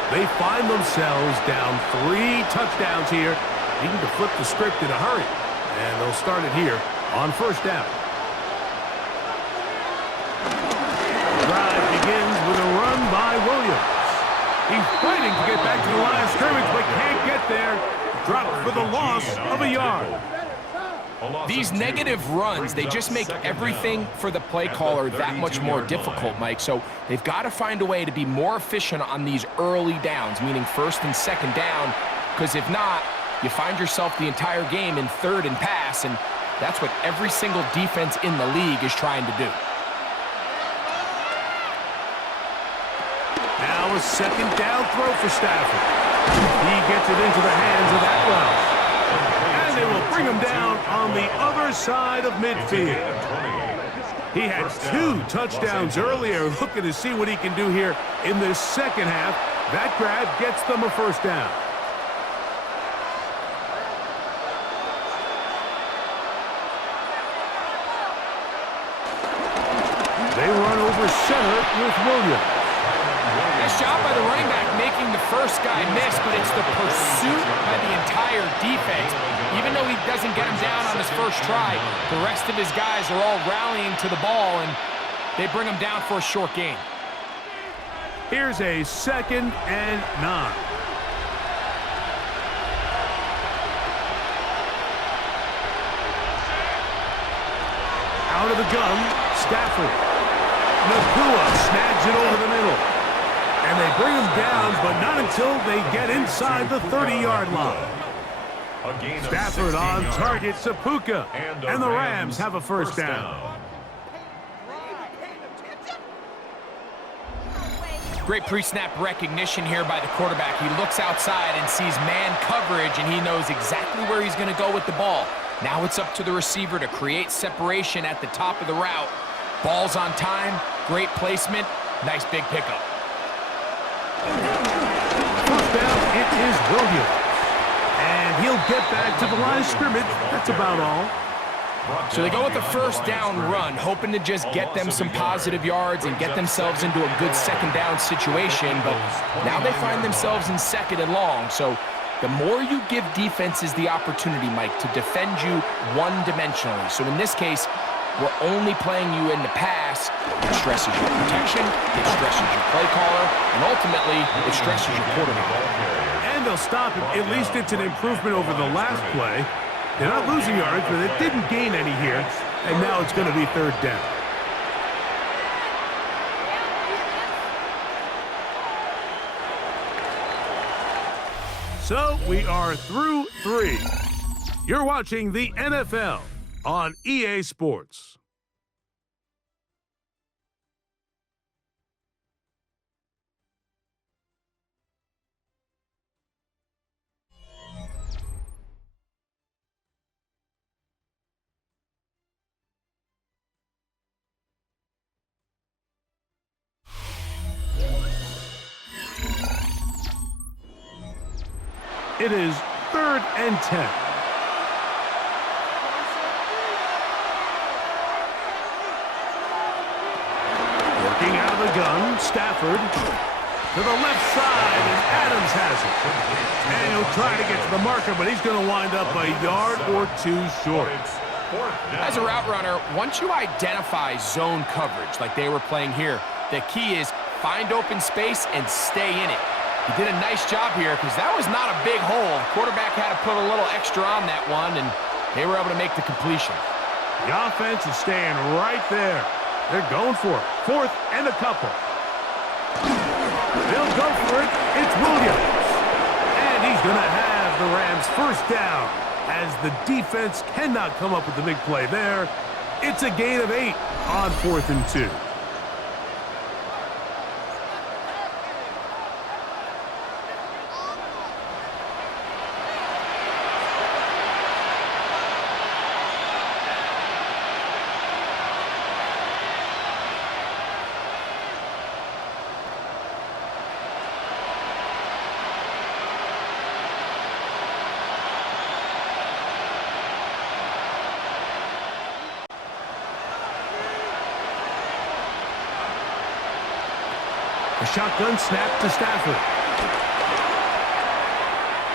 They find themselves down 3 touchdowns here, needing to flip the script in a hurry. And they'll start it here on first down. The drive begins with a run by Williams. He's fighting to get back to the line of scrimmage, but can't get there. Dropped for the loss of a yard. These negative runs, they just make everything for the play caller that much more difficult, Mike. So they've got to find a way to be more efficient on these early downs, meaning 1st and 2nd down, because if not, you find yourself the entire game in 3rd and pass, and that's what every single defense in the league is trying to do. Now a 2nd down throw for Stafford. He gets it into the hands of Atwell. And they will bring him down on the other side of midfield. He had 2 touchdowns earlier, looking to see what he can do here in this second half. That grab gets them a first down. They run over center with Williams. Nice job by the running back making the first guy miss, but it's the pursuit by the entire defense. Even though he doesn't get him down on his first try, the rest of his guys are all rallying to the ball, and they bring him down for a short gain. Here's a 2nd and 9. Out of the gun, Stafford. Nakua snags it over the middle. And they bring him down, but not until they get inside the 30-yard line. Stafford on target to Puka, and the Rams have a first down. Great pre-snap recognition here by the quarterback. He looks outside and sees man coverage, and he knows exactly where he's going to go with the ball. Now it's up to the receiver to create separation at the top of the route. Ball's on time, great placement, nice big pickup. First down, it is Williams. And he'll get back to the line of scrimmage. That's about all. So they go with the first down run, hoping to just get them some positive yards and get themselves into a good second down situation, but now they find themselves in 2nd and long. So the more you give defenses the opportunity, Mike, to defend you one-dimensionally. So in this case, we're only playing you in the pass. It stresses your protection, it stresses your play caller, and ultimately, it stresses your quarterback. And they'll stop it. At least it's an improvement over the last play. They're not losing yards, but they didn't gain any here. And now it's going to be 3rd down. So we are through 3. You're watching the NFL on EA Sports. It is 3rd and 10. Working out of the gun, Stafford to the left side, and Adams has it. And he'll try to get to the marker, but he's going to wind up a yard or 2 short. As a route runner, once you identify zone coverage like they were playing here, the key is find open space and stay in it. He did a nice job here because that was not a big hole. Quarterback had to put a little extra on that one, and they were able to make the completion. The offense is staying right there. They're going for it. 4th and a couple. They'll go for it. It's Williams. And he's going to have the Rams first down as the defense cannot come up with the big play there. It's a gain of 8 on 4th and 2. A shotgun snap to Stafford.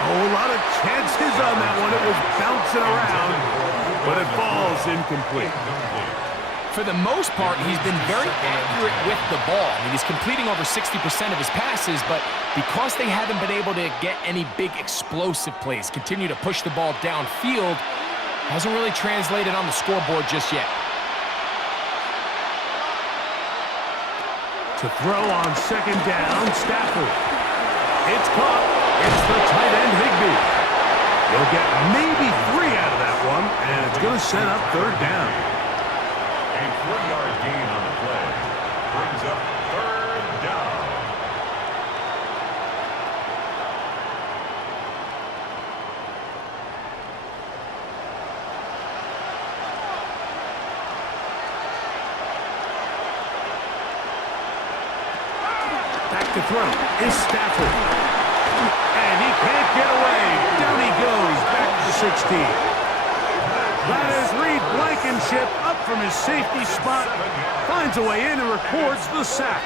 Oh, a lot of chances on that one. It was bouncing around, but it falls incomplete. For the most part, he's been very accurate with the ball. I mean, he's completing over 60% of his passes, but because they haven't been able to get any big explosive plays, continue to push the ball downfield, hasn't really translated on the scoreboard just yet. To throw on 2nd down, Stafford. It's caught. It's the tight end, Higbee. They'll get maybe 3 out of that one, and it's going to set up 3rd down. A 4-yard gain on the play brings up 3rd down. throw is Stafford. And he can't get away. Down he goes, back to the 16. That is Reed Blankenship up from his safety spot. Finds a way in and records the sack.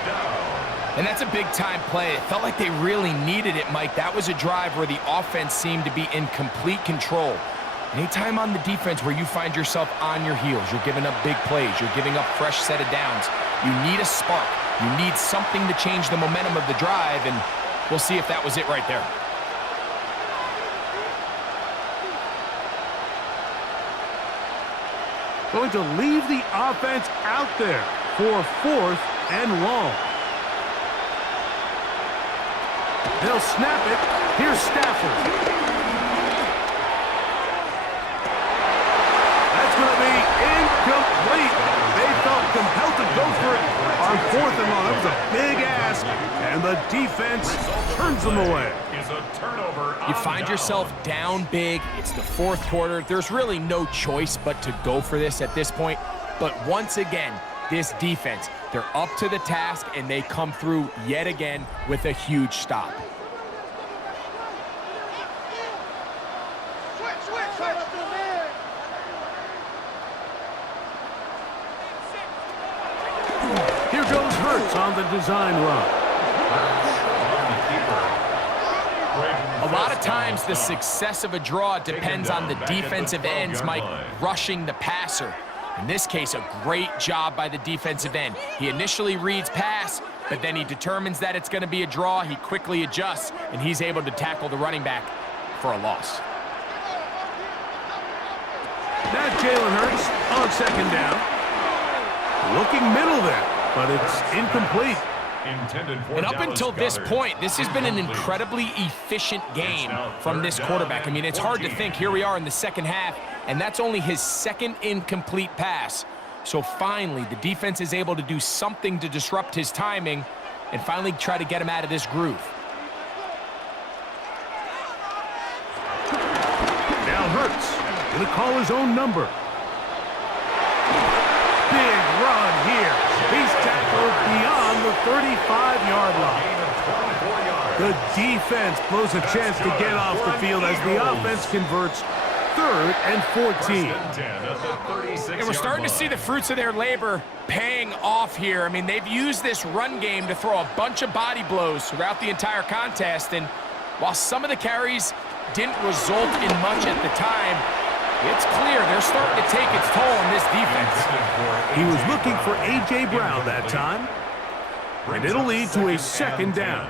And that's a big-time play. It felt like they really needed it, Mike. That was a drive where the offense seemed to be in complete control. Anytime on the defense where you find yourself on your heels, you're giving up big plays, you're giving up fresh set of downs, you need a spark. You need something to change the momentum of the drive, and we'll see if that was it right there. Going to leave the offense out there for 4th and long. They'll snap it. Here's Stafford. That's going to be incomplete. They felt compelled to go for it on 4th and long. That was a big ask, and the defense turns them away. You find yourself down big. It's the 4th quarter. There's really no choice but to go for this at this point. But once again, this defense, they're up to the task, and they come through yet again with a huge stop. Here goes Hurts on the design run. A lot of times the success of a draw depends on the defensive ends, Mike, rushing the passer. In this case, a great job by the defensive end. He initially reads pass, but then he determines that it's going to be a draw. He quickly adjusts, and he's able to tackle the running back for a loss. Now Jalen Hurts on 2nd down. Looking middle there, but it's incomplete. And up until this point, this has been an incredibly efficient game from this quarterback. I mean, it's hard to think. Here we are in the 2nd half, and that's only his 2nd incomplete pass. So finally, the defense is able to do something to disrupt his timing and finally try to get him out of this groove. Now Hurts going to call his own number. Big run here. He's tackled beyond the 35-yard line. The defense blows a chance to get off the field as the offense converts 3rd and 14. And we're starting to see the fruits of their labor paying off here. I mean, they've used this run game to throw a bunch of body blows throughout the entire contest. And while some of the carries didn't result in much at the time, it's clear they're starting to take its toll on this defense. He was looking for A.J. Brown that time, and it'll lead to a 2nd down.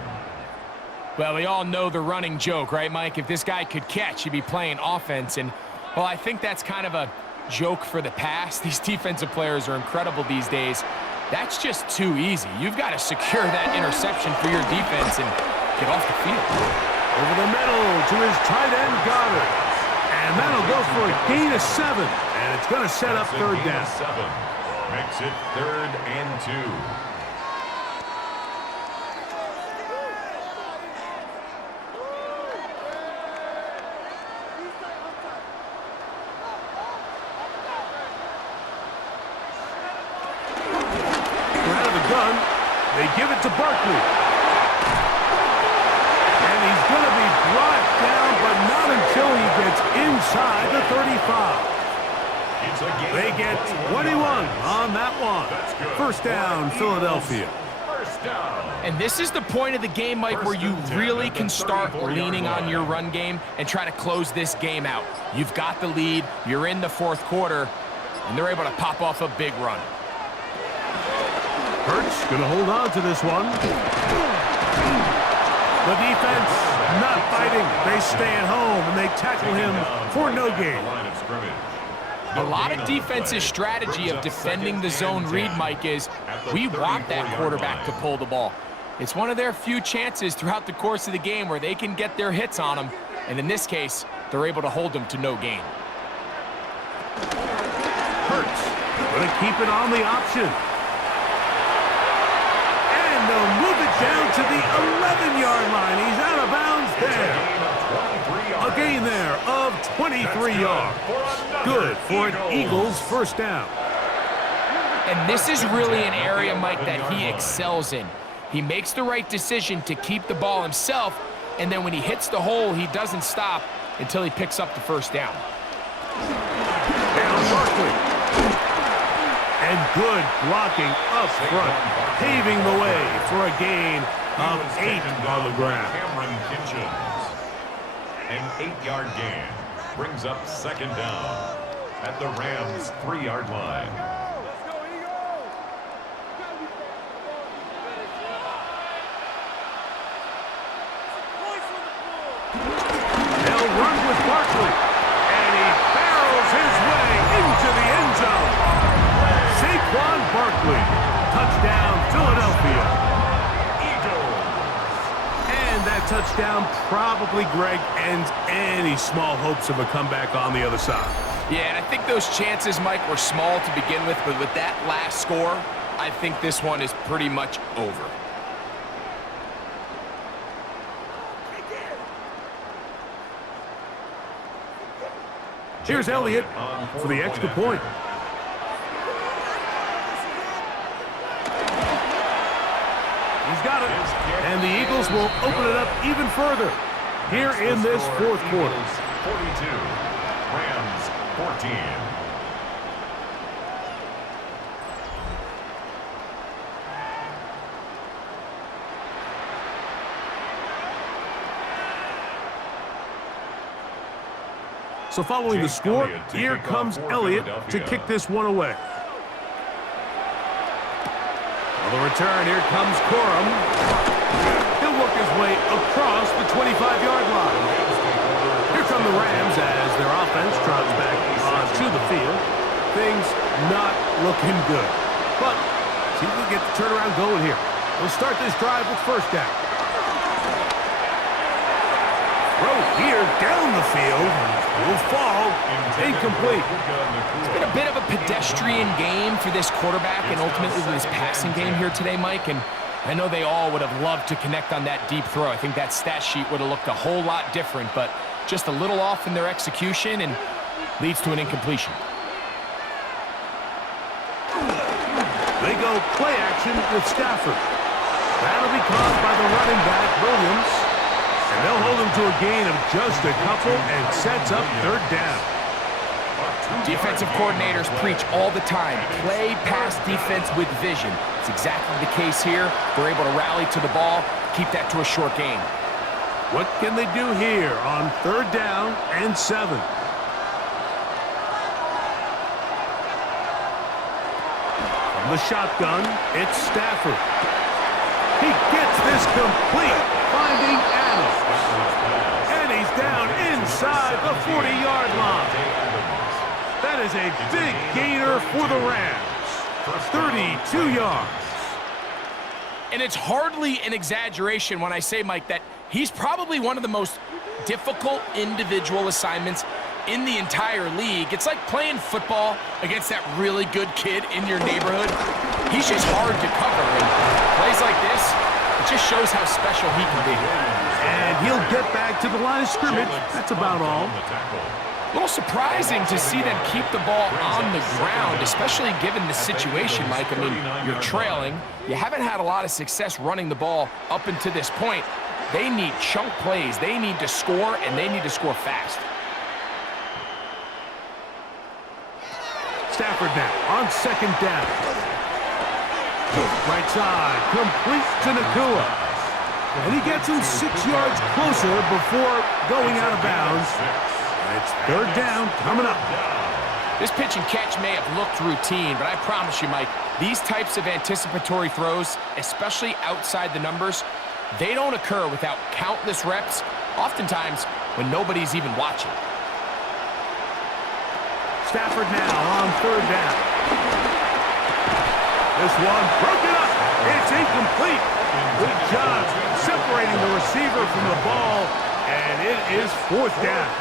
Well, we all know the running joke, right, Mike? If this guy could catch, he'd be playing offense. And, well, I think that's kind of a joke for the past. These defensive players are incredible these days. That's just too easy. You've got to secure that interception for your defense and get off the field. Over the middle to his tight end, Goddard. And that'll go for a gain of 7. And it's going to set up 3rd down. Makes it 3rd and 2. We're out of the gun. They give it to Barkley. And he's going to be brought down, but not until he gets inside the 35. They get 21 on that one. 1st down, Philadelphia. And this is the point of the game, Mike, where you really can start leaning on your run game and try to close this game out. You've got the lead, you're in the 4th quarter, and they're able to pop off a big run. Hurts going to hold on to this one. The defense not fighting. They stay at home, and they tackle him for no gain. A lot of defensive strategy of defending the zone read, Mike, is we want that quarterback to pull the ball. It's one of their few chances throughout the course of the game where they can get their hits on him, and in this case, they're able to hold him to no gain. Hurts going to keep it on the option. And they'll move it down to the 11-yard line. He's out of bounds there. A gain there of 23 yards. Good for an Eagles 1st down. And this is really an area, Mike, that he excels in. He makes the right decision to keep the ball himself, and then when he hits the hole, he doesn't stop until he picks up the first down. Down Barkley. And good blocking up front, paving the way for a gain of 8 on the ground. Cameron Kinchins. An 8-yard gain brings up second down at the Rams' 3-yard line. They'll run with Barkley, and he barrels his way into the end zone. Saquon Barkley, touchdown Philadelphia. And that touchdown probably, Greg, ends any small hopes of a comeback on the other side. Yeah, and I think those chances, Mike, were small to begin with, but with that last score, I think this one is pretty much over. Here's Elliott for the extra point. He's got it. And the Eagles will open it up even further here in this fourth quarter. 42, Rams 14. So following the score, here comes Elliott to kick this one away. On the return, here comes Corum. He'll work his way across the 25-yard line. Here come the Rams as their offense trots back onto the field. Things not looking good. But see if we can get the turnaround going here. We'll start this drive with first down. Throw here down the field. Will fall incomplete. It's been a bit of a pedestrian game for this quarterback and ultimately this passing game here today, Mike. And I know they all would have loved to connect on that deep throw. I think that stat sheet would have looked a whole lot different, but just a little off in their execution and leads to an incompletion. They go play action with Stafford. That'll be caught by the running back, Williams. And they'll hold him to a gain of just a couple and sets up third down. Defensive coordinators preach all the time, play pass defense with vision. It's exactly the case here. They're able to rally to the ball, keep that to a short gain. What can they do here on third down and 7? From the shotgun, it's Stafford. He gets this complete, finding Adams. And he's down inside the 40-yard line. That is a big gainer for the Rams. 32 yards. And it's hardly an exaggeration when I say, Mike, that he's probably one of the most difficult individual assignments in the entire league. It's like playing football against that really good kid in your neighborhood. He's just hard to cover. And plays like this, it just shows how special he can be. And he'll get back to the line of scrimmage. That's about all. A little surprising to see them keep the ball on the ground, especially given the situation, Mike. I mean, you're trailing. You haven't had a lot of success running the ball up until this point. They need chunk plays. They need to score, and they need to score fast. Stafford now on second down. Right side, complete to Nakua. And he gets him 6 yards closer before going out of bounds. It's third down coming up. This pitch and catch may have looked routine, but I promise you, Mike, these types of anticipatory throws, especially outside the numbers, they don't occur without countless reps, oftentimes when nobody's even watching. Stafford now on third down. This one broken up. It's incomplete. Good job separating the receiver from the ball, and it is fourth down.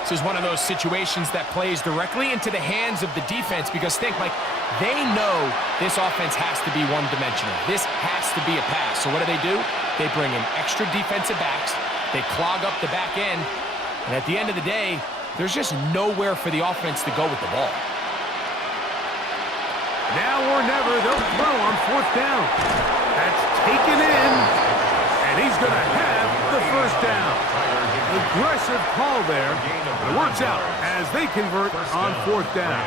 This is one of those situations that plays directly into the hands of the defense because think, Mike, they know this offense has to be one-dimensional. This has to be a pass. So what do? They bring in extra defensive backs. They clog up the back end. And at the end of the day, there's just nowhere for the offense to go with the ball. Now or never, they'll throw on fourth down. That's taken in, and he's going to have the first down. Aggressive call there. It works out as they convert on fourth down.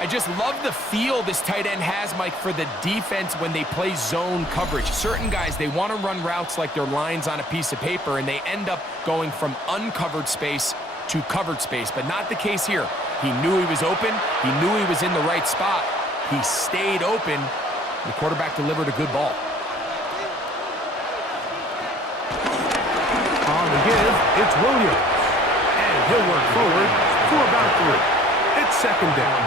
I just love the feel this tight end has, Mike, for the defense when they play zone coverage. Certain guys, they want to run routes like they're lines on a piece of paper, and they end up going from uncovered space to covered space, but not the case here. He knew he was open. He knew he was in the right spot. He stayed open. The quarterback delivered a good ball. On the give, it's Williams. And he'll work forward for about 3. It's second down.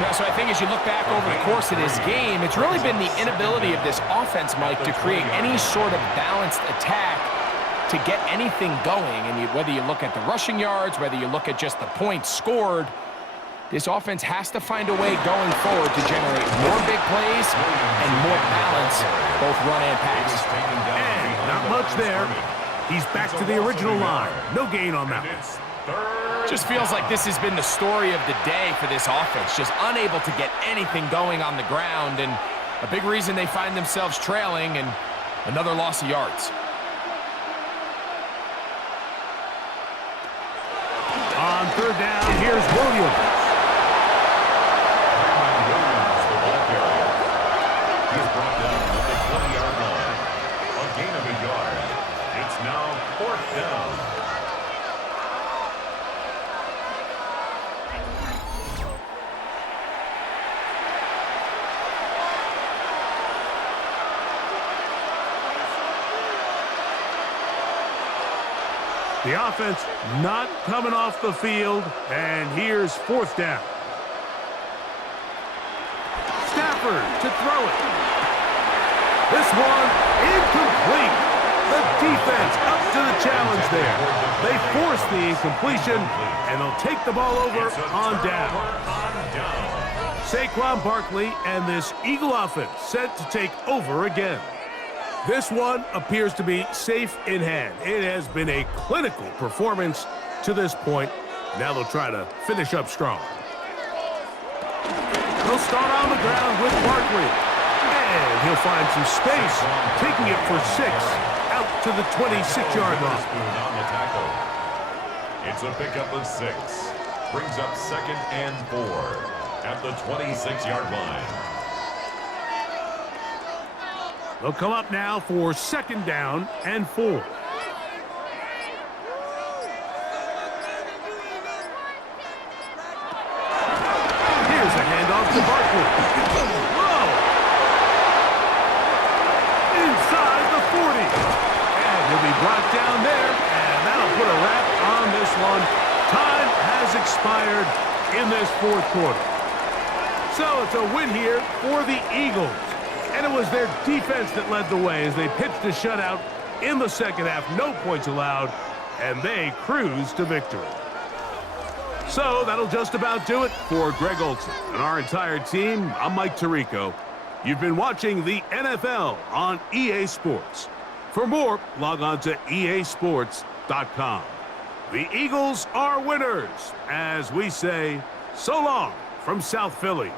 Yeah, so I think as you look back over the course of this game, it's really been the inability of this offense, Mike, to create any sort of balanced attack to get anything going. And whether you look at the rushing yards, whether you look at just the points scored, this offense has to find a way going forward to generate more big plays and more balance, both run and pass. And not much there. He's back to the original line. No gain on that one. Just feels like this has been the story of the day for this offense. Just unable to get anything going on the ground, and a big reason they find themselves trailing and another loss of yards. On third down, here's Williams. He's brought down at the 20-yard line. A gain of a yard. It's now fourth down. The offense not coming off the field, and here's fourth down. Stafford to throw it. This one incomplete. The defense up to the challenge there. They force the incompletion, and they'll take the ball over on down. Saquon Barkley and this Eagle offense set to take over again. This one appears to be safe in hand. It has been a clinical performance to this point. Now they'll try to finish up strong. They'll start on the ground with Barkley. And he'll find some space, taking it for 6 out to the 26-yard line. It's a pickup of 6. Brings up 2nd and 4 at the 26-yard line. They'll come up now for 2nd down and 4. Here's a handoff to Barkley. Whoa! Inside the 40. And he'll be brought down there, and that'll put a wrap on this one. Time has expired in this fourth quarter. So it's a win here for the Eagles. And it was their defense that led the way as they pitched a shutout in the second half. No points allowed, and they cruised to victory. So that'll just about do it for Greg Olson and our entire team. I'm Mike Tirico. You've been watching the NFL on EA Sports. For more, log on to easports.com. The Eagles are winners, as we say, so long from South Philly.